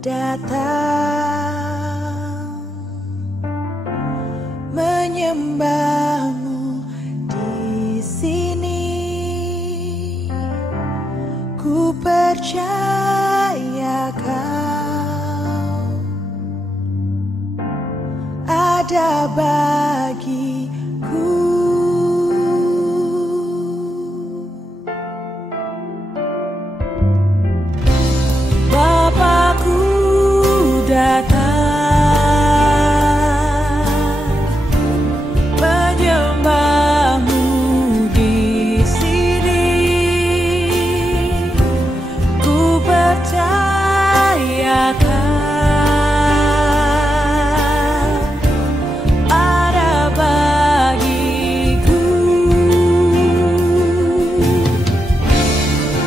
datang menyembahmu di sini. Ku percaya kau ada bagiku. Bapakku datang menyembahmu di sini. Ku percaya ada bagiku.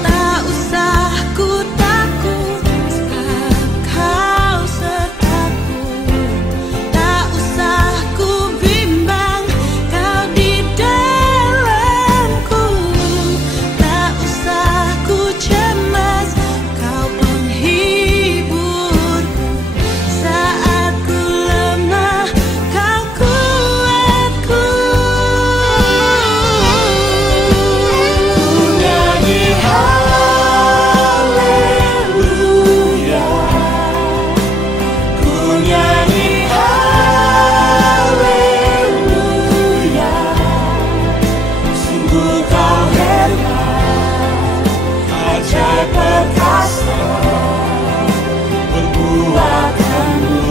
Tak usah ku takut sebab kau sertaku. Tak usah ku bimbang, kau di dalamku. Tak usah ku cemas, kau penghiburku. Saat ku lemah, kau kuatku. Ku nyanyi haleluya, ku nyanyi haleluya. Sungguh kau hebat, ajaib perkasa perbuatanmu.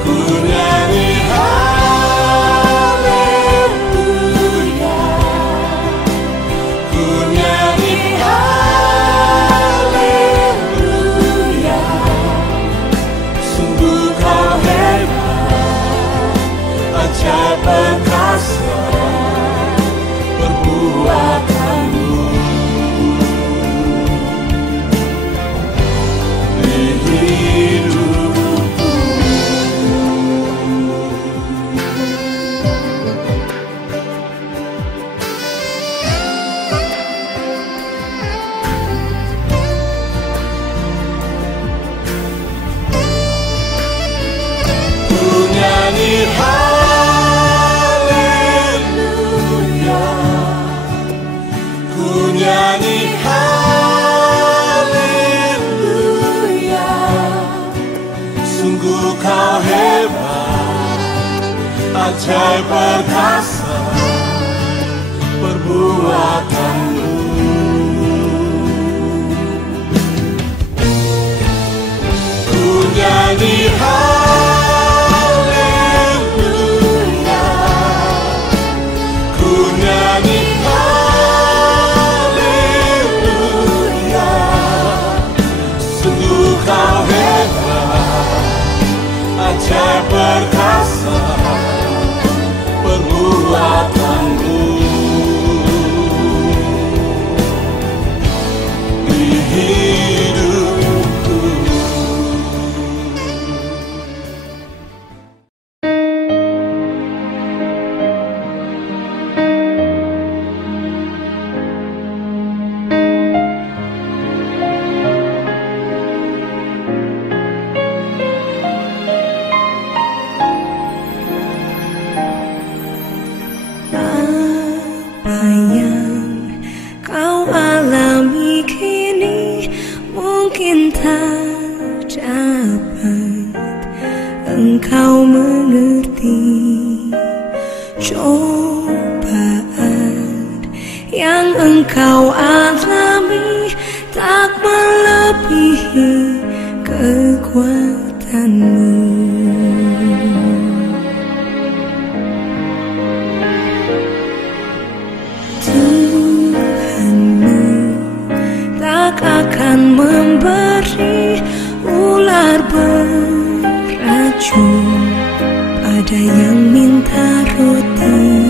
Ku nyanyi haleluya, ku nyanyi haleluya. Sungguh kau hebat, ajaib perkasa perbuatanmu. Di hidupku ku nyanyi haleluya, ku nyanyi haleluya. Sungguh kau hebat, ajaib perkasa perbuatanmu. Ku nyanyi haleluya, ku nyanyi haleluya. Sungguh kau hebat, ajaib perkasa perbuatanmu. Di hidupku Apa yang kau alami kini mungkin tak dapat engkau mengerti. Cobaan yang engkau alami tak melebihi kekuatanmu. Tuhanmu tak akan memberi ular beracun pada yang minta roti.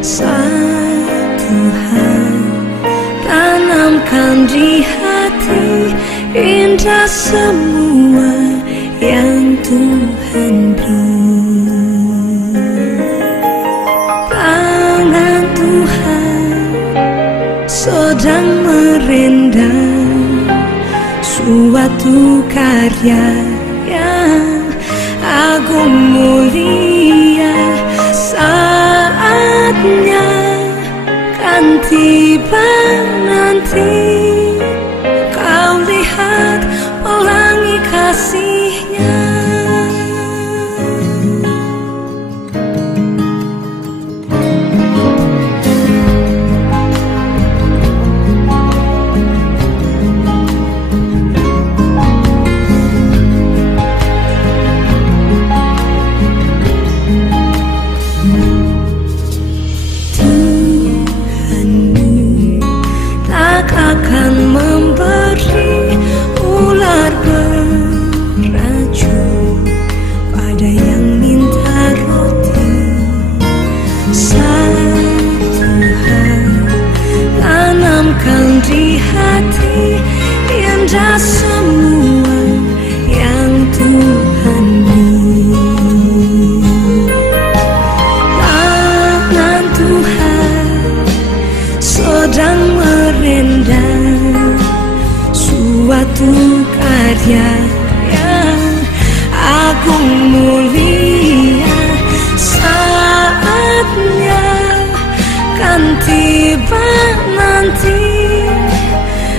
Satu hal tanamkan di hati, indah semua yang Tuhan beri. Tangan Tuhan sedang suatu karya yang agung mulia. Saatnya kan tiba nanti, kau lihat pelangi kasihnya. Akan memberi ular beracun pada yang minta roti. Satu hal tanamkan di hati, indah semua yang Tuhan beri. Tangan Tuhan sedang merendam suatu karya yang agung mulia. Saatnya kan tiba nanti,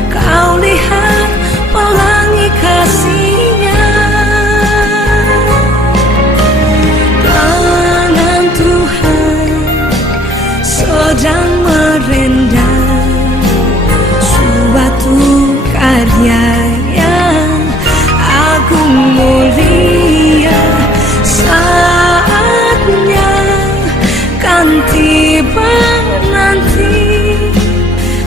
kau lihat pelangi kasihnya. Tangan Tuhan sedang merendam suatu karya yang agung mulia. Saatnya kan tiba nanti,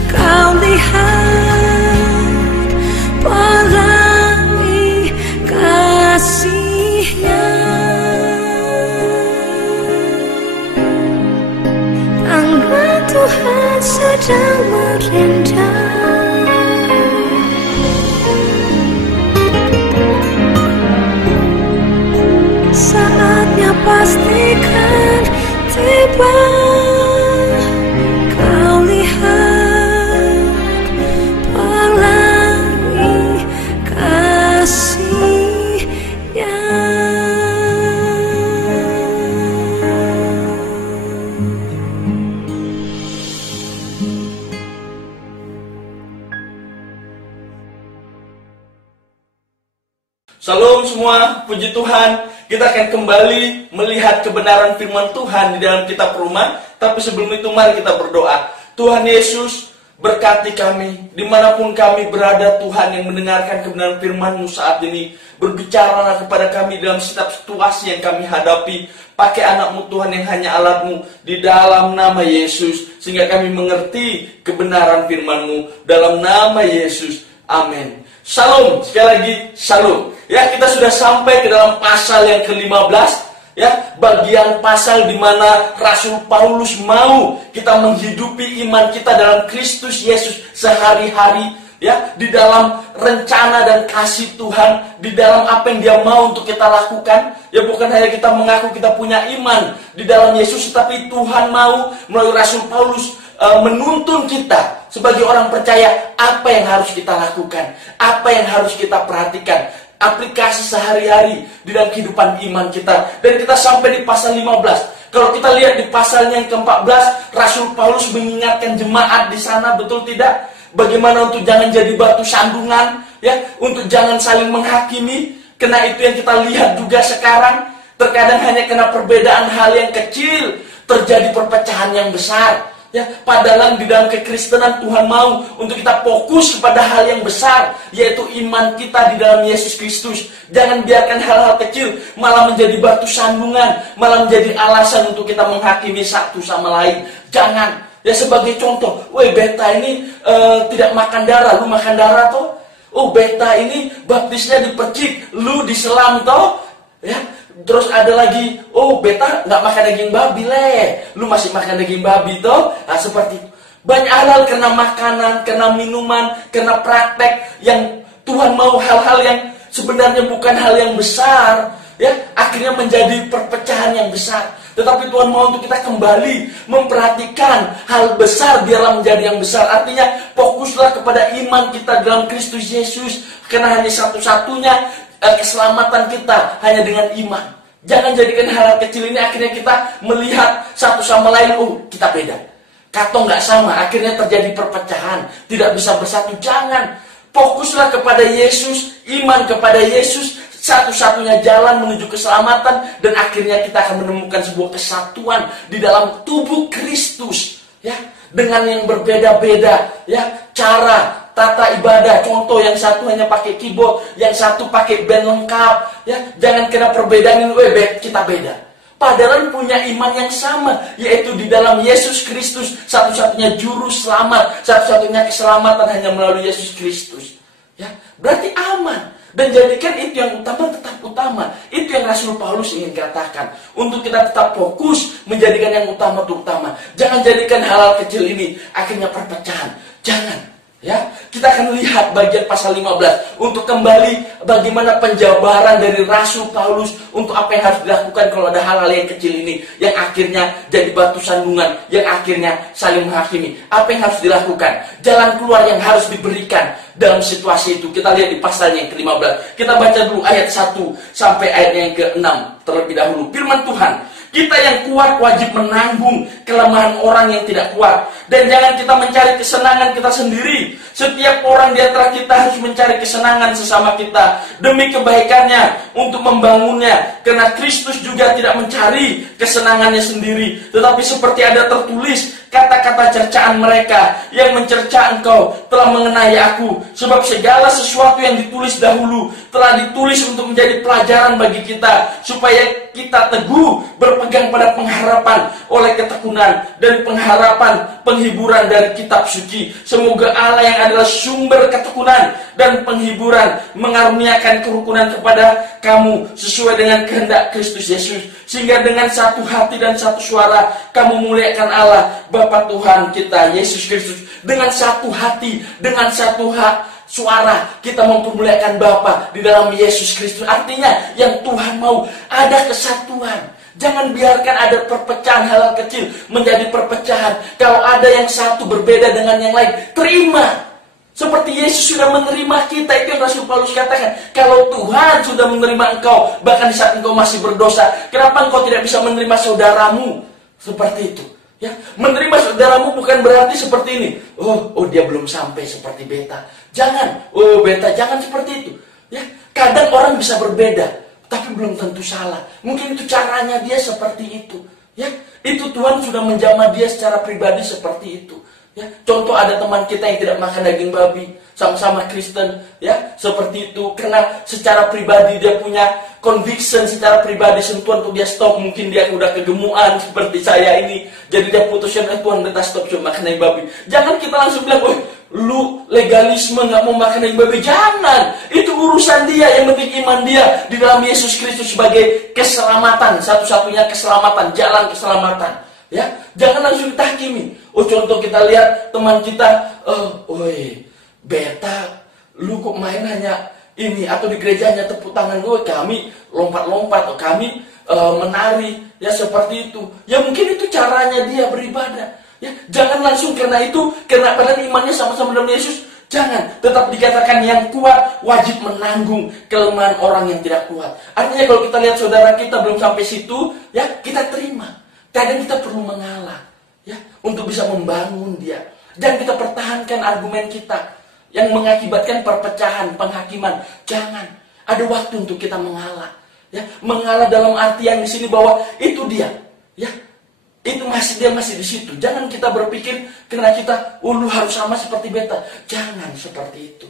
kau lihat pelangi kasihnya. Tangan Tuhan sedang merendam, saatnya pastikan tiba, kau lihat pelangi kasihnya. Shalom semua, puji Tuhan. Kita akan kembali melihat kebenaran firman Tuhan di dalam kitab Roma. Tapi sebelum itu mari kita berdoa. Tuhan Yesus, berkati kami dimanapun kami berada. Tuhan yang mendengarkan kebenaran firman-Mu saat ini, berbicaralah kepada kami dalam setiap situasi yang kami hadapi. Pakai anak-Mu Tuhan yang hanya alat-Mu, di dalam nama Yesus, sehingga kami mengerti kebenaran firman-Mu. Dalam nama Yesus, amin. Shalom, sekali lagi shalom. Ya, kita sudah sampai ke dalam pasal yang ke-15, ya, bagian pasal di mana Rasul Paulus mau kita menghidupi iman kita dalam Kristus Yesus sehari-hari, ya, di dalam rencana dan kasih Tuhan, di dalam apa yang Dia mau untuk kita lakukan. Ya, bukan hanya kita mengaku kita punya iman di dalam Yesus, tapi Tuhan mau melalui Rasul Paulus menuntun kita sebagai orang percaya apa yang harus kita lakukan, apa yang harus kita perhatikan, aplikasi sehari-hari di dalam kehidupan iman kita. Dan kita sampai di pasal 15. Kalau kita lihat di pasalnya yang ke-14, Rasul Paulus mengingatkan jemaat di sana, betul tidak? Bagaimana untuk jangan jadi batu sandungan, ya, untuk jangan saling menghakimi. Karena itu yang kita lihat juga sekarang, terkadang hanya karena perbedaan hal yang kecil terjadi perpecahan yang besar. Ya, padahal di dalam kekristenan Tuhan mau untuk kita fokus kepada hal yang besar, yaitu iman kita di dalam Yesus Kristus. Jangan biarkan hal-hal kecil malah menjadi batu sandungan, malah menjadi alasan untuk kita menghakimi satu sama lain. Jangan. Ya, sebagai contoh, beta ini tidak makan darah, lu makan darah toh? Oh, beta ini baptisnya dipercik, lu diselam toh? Ya. Terus ada lagi, oh beta nggak makan daging babi le, lu masih makan daging babi toh? Nah, seperti itu. Banyak hal karena makanan, karena minuman, karena praktek yang Tuhan mau hal-hal yang sebenarnya bukan hal yang besar, ya, akhirnya menjadi perpecahan yang besar. Tetapi Tuhan mau untuk kita kembali memperhatikan hal besar biarlah menjadi yang besar. Artinya fokuslah kepada iman kita dalam Kristus Yesus. Karena hanya satu-satunya keselamatan kita hanya dengan iman. Jangan jadikan hal-hal kecil ini akhirnya kita melihat satu sama lain, oh kita beda. Kato nggak sama, akhirnya terjadi perpecahan, tidak bisa bersatu. Jangan, fokuslah kepada Yesus, iman kepada Yesus, satu-satunya jalan menuju keselamatan, dan akhirnya kita akan menemukan sebuah kesatuan di dalam tubuh Kristus, ya, dengan yang berbeda-beda, ya, cara tata ibadah. Contoh, yang satu hanya pakai keyboard, yang satu pakai band lengkap, ya. Jangan kena perbedaan ini, kita beda. Padahal punya iman yang sama, yaitu di dalam Yesus Kristus. Satu-satunya juru selamat, satu-satunya keselamatan hanya melalui Yesus Kristus. Ya, berarti aman. Dan jadikan itu yang utama tetap utama. Itu yang Rasul Paulus ingin katakan. Untuk kita tetap fokus menjadikan yang utama itu utama. Jangan jadikan hal-hal kecil ini akhirnya perpecahan. Jangan. Ya, kita akan lihat bagian pasal 15 untuk kembali bagaimana penjabaran dari Rasul Paulus untuk apa yang harus dilakukan kalau ada hal-hal yang kecil ini yang akhirnya jadi batu sandungan, yang akhirnya saling menghakimi. Apa yang harus dilakukan? Jalan keluar yang harus diberikan dalam situasi itu. Kita lihat di pasalnya yang ke-15. Kita baca dulu ayat 1 sampai ayat yang ke-6 terlebih dahulu. Firman Tuhan, kita yang kuat wajib menanggung kelemahan orang yang tidak kuat. Dan jangan kita mencari kesenangan kita sendiri. Setiap orang di antara kita harus mencari kesenangan sesama kita demi kebaikannya, untuk membangunnya. Karena Kristus juga tidak mencari kesenangannya sendiri, tetapi seperti ada tertulis, kata-kata cercaan mereka yang mencerca engkau telah mengenai aku. Sebab segala sesuatu yang ditulis dahulu telah ditulis untuk menjadi pelajaran bagi kita, supaya kita teguh berpegang pada pengharapan oleh ketekunan dan pengharapan penghiburan dari kitab suci. Semoga Allah yang adalah sumber ketekunan dan penghiburan mengaruniakan kerukunan kepada kamu sesuai dengan kehendak Kristus Yesus, sehingga dengan satu hati dan satu suara kamu muliakan Allah Bapa Tuhan kita Yesus Kristus. Dengan satu hati, dengan satu suara kita mempermuliakan Bapa di dalam Yesus Kristus. Artinya yang Tuhan mau ada kesatuan. Jangan biarkan ada perpecahan, hal-hal kecil menjadi perpecahan. Kalau ada yang satu berbeda dengan yang lain, terima. Seperti Yesus sudah menerima kita. Itu yang Rasul Paulus katakan. Kalau Tuhan sudah menerima engkau, bahkan di saat engkau masih berdosa, kenapa engkau tidak bisa menerima saudaramu? Seperti itu. Ya, menerima saudaramu bukan berarti seperti ini. Oh dia belum sampai seperti beta. Jangan. Oh beta, jangan seperti itu. Ya, kadang orang bisa berbeda, tapi belum tentu salah. Mungkin itu caranya dia seperti itu. Ya, itu Tuhan sudah menjamah dia secara pribadi seperti itu. Ya, contoh ada teman kita yang tidak makan daging babi, sama-sama Kristen, ya, seperti itu. Karena secara pribadi dia punya conviction, secara pribadi sentuhan untuk dia stop. Mungkin dia udah kegemuan seperti saya ini, jadi dia putuskan, Tuhan kita stop cuma makan daging babi. Jangan kita langsung bilang, lu legalisme nggak mau makan daging babi. Jangan, itu urusan dia. Yang penting iman dia di dalam Yesus Kristus sebagai keselamatan, satu-satunya keselamatan, jalan keselamatan. Ya, jangan langsung ditahkimi. Contoh kita lihat teman kita, beta, lu kok main hanya ini, atau di gereja hanya tepuk tangan, kami lompat-lompat, atau kami menari, ya seperti itu. Ya mungkin itu caranya dia beribadah. Ya, jangan langsung karena itu, karena padahal imannya sama-sama dalam Yesus. Jangan, tetap dikatakan yang kuat wajib menanggung kelemahan orang yang tidak kuat. Artinya kalau kita lihat saudara kita belum sampai situ, ya kita terima. Kadang kita perlu mengalah, ya, untuk bisa membangun dia. Dan kita pertahankan argumen kita yang mengakibatkan perpecahan, penghakiman. Jangan, ada waktu untuk kita mengalah. Ya, mengalah dalam artian di sini bahwa itu dia, ya, itu dia masih di situ. Jangan kita berpikir karena kita, lu harus sama seperti beta. Jangan seperti itu.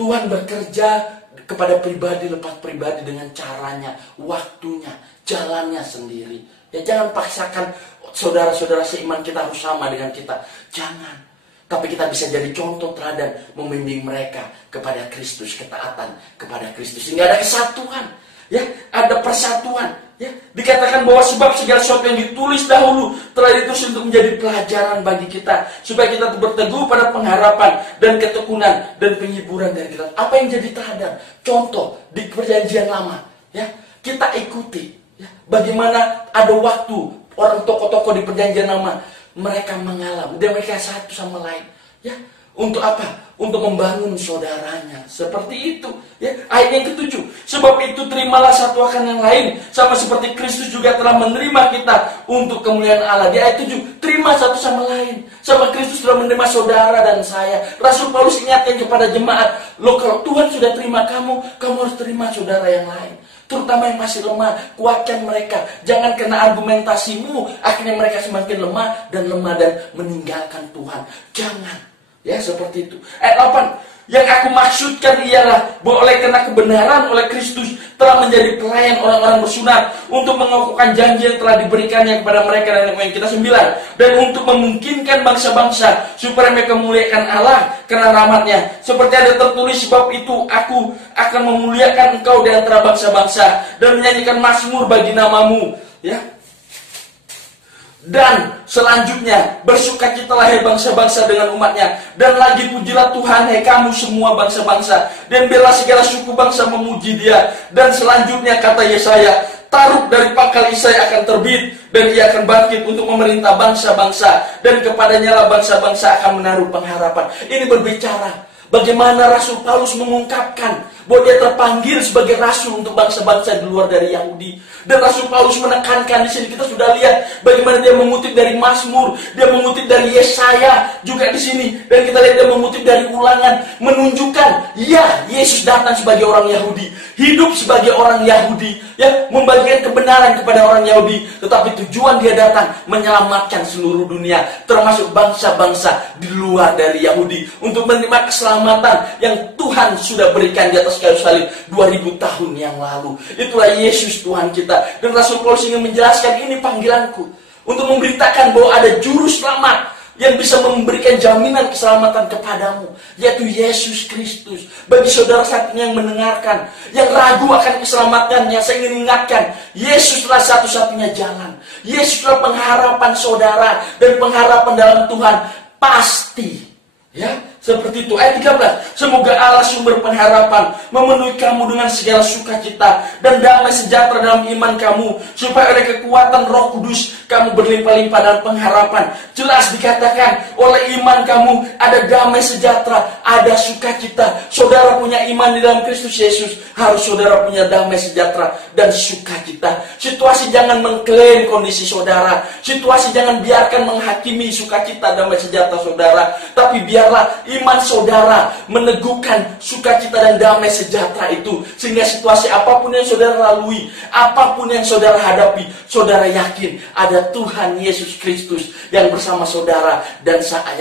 Tuhan bekerja kepada pribadi lepas pribadi dengan caranya, waktunya, jalannya sendiri. Ya, jangan paksakan saudara-saudara seiman kita harus sama dengan kita. Jangan. Tapi kita bisa jadi contoh teladan membimbing mereka kepada Kristus, ketaatan kepada Kristus. Sehingga ada kesatuan. Ya, ada persatuan. Ya, dikatakan bahwa sebab segala sesuatu yang ditulis dahulu telah ditulis untuk menjadi pelajaran bagi kita, supaya kita berteguh pada pengharapan dan ketekunan dan penghiburan dari kita. Apa yang jadi teladan? Contoh di perjanjian lama. Ya, kita ikuti. Ya, bagaimana ada waktu orang tokoh-tokoh di perjanjian lama mereka mengalami dan mereka satu sama lain. Ya, untuk apa? Untuk membangun saudaranya. Seperti itu. Ya, ayat yang ke-7. Sebab itu terimalah satu akan yang lain, sama seperti Kristus juga telah menerima kita untuk kemuliaan Allah. Di ayat 7, terima satu sama lain. Sama Kristus telah menerima saudara dan saya. Rasul Paulus ingatkan kepada jemaat, loh kalau Tuhan sudah terima kamu, kamu harus terima saudara yang lain. Terutama yang masih lemah, kuatkan mereka. Jangan kena argumentasimu, akhirnya mereka semakin lemah dan meninggalkan Tuhan. Jangan. Ya, seperti itu. Ayat 8. Yang aku maksudkan ialah bahwa oleh karena kebenaran oleh Kristus telah menjadi pelayan orang-orang bersunat untuk mengokohkan janji yang telah diberikannya kepada mereka dan yang kita 9. Dan untuk memungkinkan bangsa-bangsa supaya mereka memuliakan Allah karena rahmatnya. Seperti ada tertulis, sebab itu aku akan memuliakan engkau di antara bangsa-bangsa dan menyanyikan mazmur bagi namamu. Ya. Dan selanjutnya, bersukacitalah hai bangsa-bangsa dengan umatnya. Dan lagi pujilah Tuhan hai kamu semua bangsa-bangsa. Dan biarlah segala suku bangsa memuji dia. Dan selanjutnya kata Yesaya, taruk dari pangkal Isai akan terbit, dan ia akan bangkit untuk memerintah bangsa-bangsa. Dan kepadanya lah bangsa-bangsa akan menaruh pengharapan. Ini berbicara bagaimana Rasul Paulus mengungkapkan bahwa dia terpanggil sebagai rasul untuk bangsa-bangsa di luar dari Yahudi. Dan Rasul Paulus menekankan di sini, kita sudah lihat bagaimana dia mengutip dari Mazmur, dia mengutip dari Yesaya juga di sini, dan kita lihat dia mengutip dari Ulangan, menunjukkan ya Yesus datang sebagai orang Yahudi, hidup sebagai orang Yahudi, ya membagikan kebenaran kepada orang Yahudi, tetapi tujuan dia datang menyelamatkan seluruh dunia, termasuk bangsa-bangsa di luar dari Yahudi, untuk menerima keselamatan yang Tuhan sudah berikan di atas kayu salib 2000 tahun yang lalu. Itulah Yesus Tuhan kita. Dan Rasul Paulus ingin menjelaskan, ini panggilanku untuk memberitakan bahwa ada juru selamat yang bisa memberikan jaminan keselamatan kepadamu, yaitu Yesus Kristus. Bagi saudara saat ini yang mendengarkan, yang ragu akan keselamatannya, saya ingin ingatkan, Yesuslah satu-satunya jalan. Yesuslah pengharapan saudara dan pengharapan dalam Tuhan pasti. Ya, seperti itu. Ayat 13. Semoga Allah sumber pengharapan memenuhi kamu dengan segala sukacita dan damai sejahtera dalam iman kamu, supaya oleh kekuatan Roh Kudus kamu berlimpah-limpah dalam pengharapan. Jelas dikatakan, oleh iman kamu ada damai sejahtera, ada sukacita. Saudara punya iman di dalam Kristus Yesus, harus saudara punya damai sejahtera dan sukacita. Situasi jangan mengklaim kondisi saudara. Situasi jangan biarkan menghakimi sukacita damai sejahtera saudara, tapi biarlah iman saudara meneguhkan sukacita dan damai sejahtera itu, sehingga situasi apapun yang saudara lalui, apapun yang saudara hadapi, saudara yakin ada Tuhan Yesus Kristus yang bersama saudara dan saat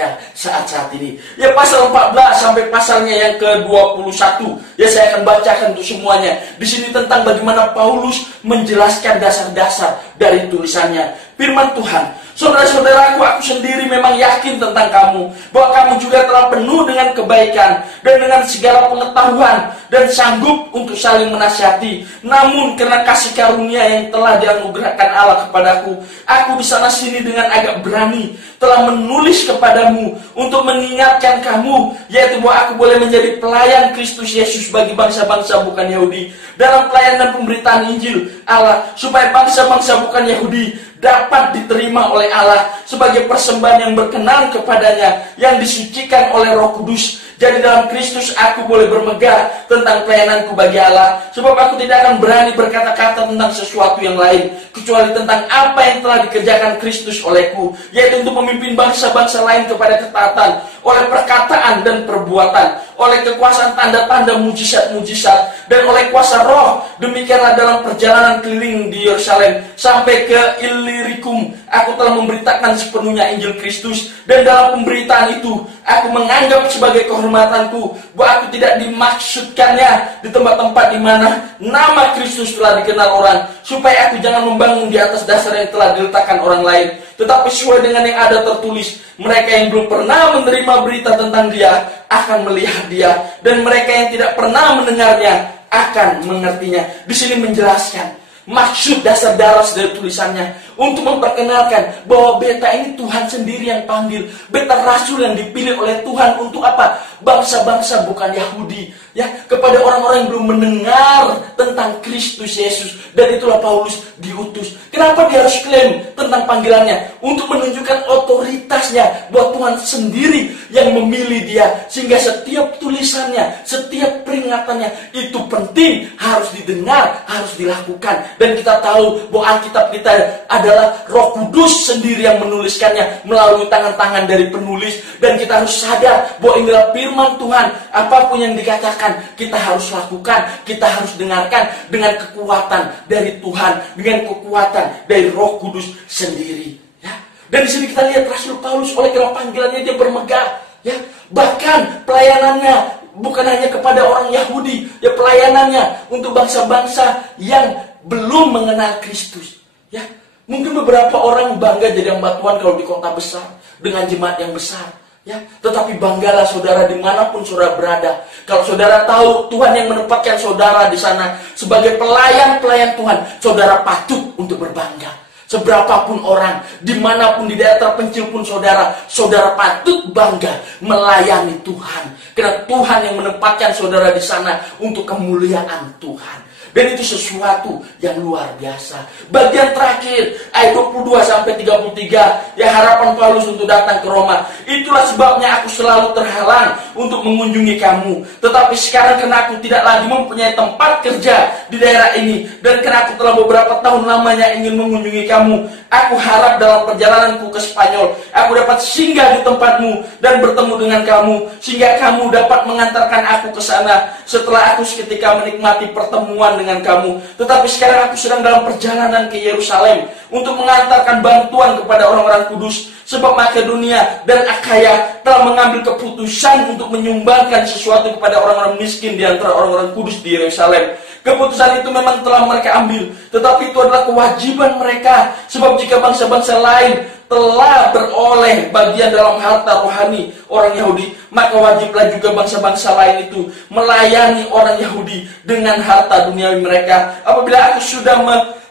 ini. Ya, pasal 14 sampai pasalnya yang ke-21. Ya, saya akan bacakan untuk semuanya. Di sini tentang bagaimana Paulus menjelaskan dasar-dasar dari tulisannya. Firman Tuhan, saudara-saudaraku, aku sendiri memang yakin tentang kamu, bahwa kamu juga telah penuh dengan kebaikan dan dengan segala pengetahuan dan sanggup untuk saling menasihati. Namun karena kasih karunia yang telah dianugerahkan Allah kepadaku, aku di sana sini dengan agak berani telah menulis kepadamu untuk mengingatkan kamu, yaitu bahwa aku boleh menjadi pelayan Kristus Yesus bagi bangsa-bangsa bukan Yahudi, dalam pelayanan pemberitaan Injil Allah, supaya bangsa-bangsa bukan Yahudi dapat diterima oleh Allah sebagai persembahan yang berkenan kepadanya, yang disucikan oleh Roh Kudus. Jadi dalam Kristus aku boleh bermegah tentang pelayananku bagi Allah, sebab aku tidak akan berani berkata-kata tentang sesuatu yang lain, kecuali tentang apa yang telah dikerjakan Kristus olehku, yaitu untuk memimpin bangsa-bangsa lain kepada ketaatan, oleh perkataan dan perbuatan, oleh kekuasaan tanda-tanda mujizat-mujizat, dan oleh kuasa Roh. Demikianlah dalam perjalanan keliling di Yerusalem sampai ke Illyricum, aku telah memberitakan sepenuhnya Injil Kristus, dan dalam pemberitaan itu aku menganggap sebagai kehormatanku bahwa aku tidak dimaksudkannya di tempat-tempat di mana nama Kristus telah dikenal orang, supaya aku jangan membangun di atas dasar yang telah diletakkan orang lain, tetapi sesuai dengan yang ada tertulis, mereka yang belum pernah menerima berita tentang dia akan melihat dia, dan mereka yang tidak pernah mendengarnya akan mengertinya. Di sini menjelaskan maksud dasar-dasar dari tulisannya untuk memperkenalkan bahwa beta ini Tuhan sendiri yang panggil, beta rasul yang dipilih oleh Tuhan untuk apa? bangsa-bangsa bukan Yahudi, ya, kepada orang-orang yang belum mendengar tentang Kristus Yesus. Dan itulah Paulus diutus. Kenapa dia harus klaim tentang panggilannya? Untuk menunjukkan otoritasnya bahwa Tuhan sendiri yang memilih dia, sehingga setiap tulisannya, setiap peringatannya itu penting, harus didengar, harus dilakukan. Dan kita tahu bahwa Alkitab kita adalah Roh Kudus sendiri yang menuliskannya melalui tangan-tangan dari penulis. Dan kita harus sadar bahwa inilah firman Tuhan. Apapun yang dikatakan kita harus lakukan, kita harus dengarkan dengan kekuatan dari Tuhan, dengan kekuatan dari Roh Kudus sendiri, ya. Dan di sini kita lihat Rasul Paulus oleh karena panggilannya dia bermegah, ya. Bahkan pelayanannya bukan hanya kepada orang Yahudi, ya, pelayanannya untuk bangsa-bangsa yang belum mengenal Kristus, ya. Mungkin beberapa orang bangga jadi hamba Tuhan kalau di kota besar dengan jemaat yang besar, ya. Tetapi banggalah saudara dimanapun saudara berada. Kalau saudara tahu Tuhan yang menempatkan saudara di sana sebagai pelayan-pelayan Tuhan, saudara patut untuk berbangga. Seberapapun orang, dimanapun di daerah terpencil pun saudara patut bangga melayani Tuhan. Karena Tuhan yang menempatkan saudara di sana untuk kemuliaan Tuhan. Dan itu sesuatu yang luar biasa. Bagian terakhir, ayat 22 sampai 33, ya, harapan Paulus untuk datang ke Roma. Itulah sebabnya aku selalu terhalang untuk mengunjungi kamu. Tetapi sekarang karena aku tidak lagi mempunyai tempat kerja di daerah ini, dan karena aku telah beberapa tahun lamanya ingin mengunjungi kamu, aku harap dalam perjalananku ke Spanyol, aku dapat singgah di tempatmu dan bertemu dengan kamu, sehingga kamu dapat mengantarkan aku ke sana setelah aku seketika menikmati pertemuan dengan kamu. Tetapi sekarang aku sedang dalam perjalanan ke Yerusalem untuk mengantarkan bantuan kepada orang-orang kudus, sebab Makedonia dan Akhaya telah mengambil keputusan untuk menyumbangkan sesuatu kepada orang-orang miskin di antara orang-orang kudus di Yerusalem. Keputusan itu memang telah mereka ambil, tetapi itu adalah kewajiban mereka, sebab jika bangsa-bangsa lain telah beroleh bagian dalam harta rohani orang Yahudi, maka wajiblah juga bangsa-bangsa lain itu melayani orang Yahudi dengan harta duniawi mereka. Apabila aku sudah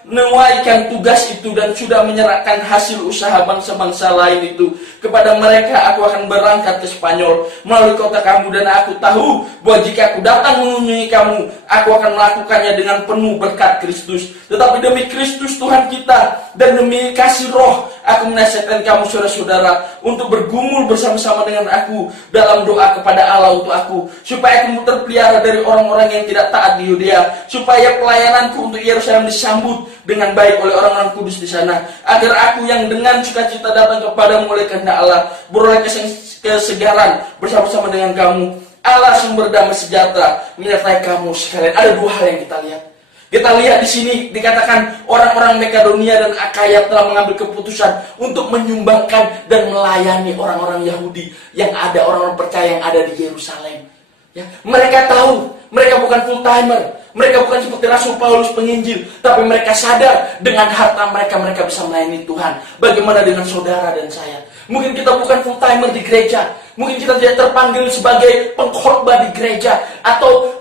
menuaikan tugas itu dan sudah menyerahkan hasil usaha bangsa-bangsa lain itu kepada mereka, aku akan berangkat ke Spanyol melalui kota kamu, dan aku tahu bahwa jika aku datang mengunjungi kamu, aku akan melakukannya dengan penuh berkat Kristus. Tetapi demi Kristus Tuhan kita dan demi kasih Roh, aku menasihatkan kamu saudara-saudara untuk bergumul bersama-sama dengan aku dalam doa kepada Allah untuk aku, supaya kamu terpelihara dari orang-orang yang tidak taat di Yudea, supaya pelayananku untuk Yerusalem disambut dengan baik oleh orang-orang kudus di sana, agar aku yang dengan sukacita datang kepadamu oleh kehendak Allah beroleh kesegaran bersama-sama dengan kamu. Allah sumber damai sejahtera menyertai kamu sekalian. Ada dua hal yang kita lihat. Kita lihat di sini dikatakan orang-orang Makedonia dan Akhaya telah mengambil keputusan untuk menyumbangkan dan melayani orang-orang Yahudi yang ada, orang-orang percaya yang ada di Yerusalem. Ya, mereka tahu mereka bukan full timer, mereka bukan seperti Rasul Paulus penginjil, tapi mereka sadar dengan harta mereka bisa melayani Tuhan. Bagaimana dengan saudara dan saya? Mungkin kita bukan full timer di gereja, mungkin kita tidak terpanggil sebagai pengkhotbah di gereja, atau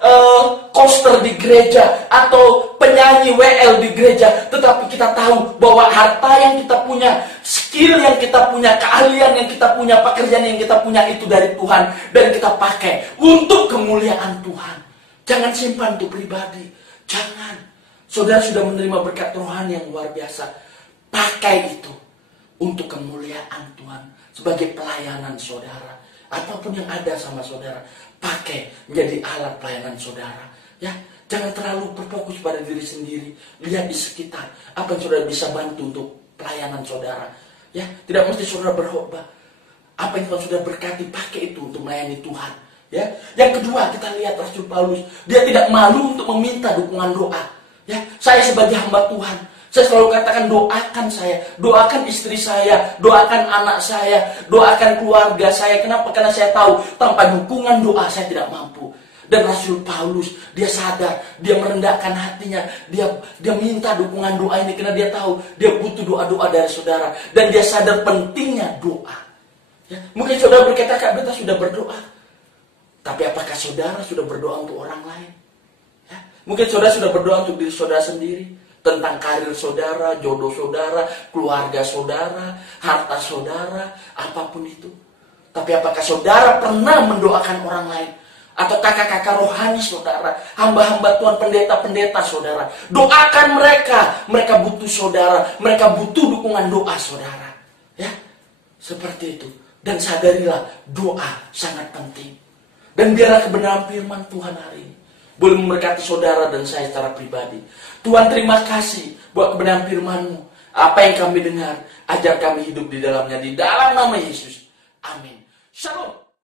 koster di gereja, atau penyanyi WL di gereja, tetapi kita tahu bahwa harta yang kita punya, skill yang kita punya, keahlian yang kita punya, pekerjaan yang kita punya itu dari Tuhan, dan kita pakai untuk kemuliaan Tuhan. Jangan simpan untuk pribadi, jangan. Saudara sudah menerima berkat rohani yang luar biasa, pakai itu untuk kemuliaan Tuhan, sebagai pelayanan saudara. Apapun yang ada sama saudara, pakai menjadi alat pelayanan saudara. Ya, jangan terlalu berfokus pada diri sendiri. Lihat di sekitar, apa yang saudara bisa bantu untuk pelayanan saudara. Ya, tidak mesti saudara berkhotbah. Apa yang Tuhan sudah berkati, pakai itu untuk melayani Tuhan. Ya, yang kedua kita lihat Rasul Paulus, dia tidak malu untuk meminta dukungan doa. Ya, saya sebagai hamba Tuhan, saya selalu katakan doakan saya, doakan istri saya, doakan anak saya, doakan keluarga saya. Kenapa? Karena saya tahu tanpa dukungan doa saya tidak mampu. Dan Rasul Paulus, dia sadar, dia merendahkan hatinya, dia minta dukungan doa ini karena dia tahu dia butuh doa-doa dari saudara, dan dia sadar pentingnya doa. Ya, mungkin saudara berkata, Kak Beta sudah berdoa, tapi apakah saudara sudah berdoa untuk orang lain? Ya, mungkin saudara sudah berdoa untuk diri saudara sendiri, tentang karir saudara, jodoh saudara, keluarga saudara, harta saudara, apapun itu. Tapi apakah saudara pernah mendoakan orang lain? Atau kakak-kakak rohani saudara, hamba-hamba Tuhan, pendeta-pendeta saudara, doakan mereka. Mereka butuh saudara, mereka butuh dukungan doa saudara. Ya, seperti itu. Dan sadarilah doa sangat penting. Dan biarlah kebenaran firman Tuhan hari ini boleh memberkati saudara dan saya secara pribadi. Tuhan, terima kasih buat kebenaran firman-Mu. Apa yang kami dengar, ajar kami hidup di dalamnya, di dalam nama Yesus. Amin. Shalom.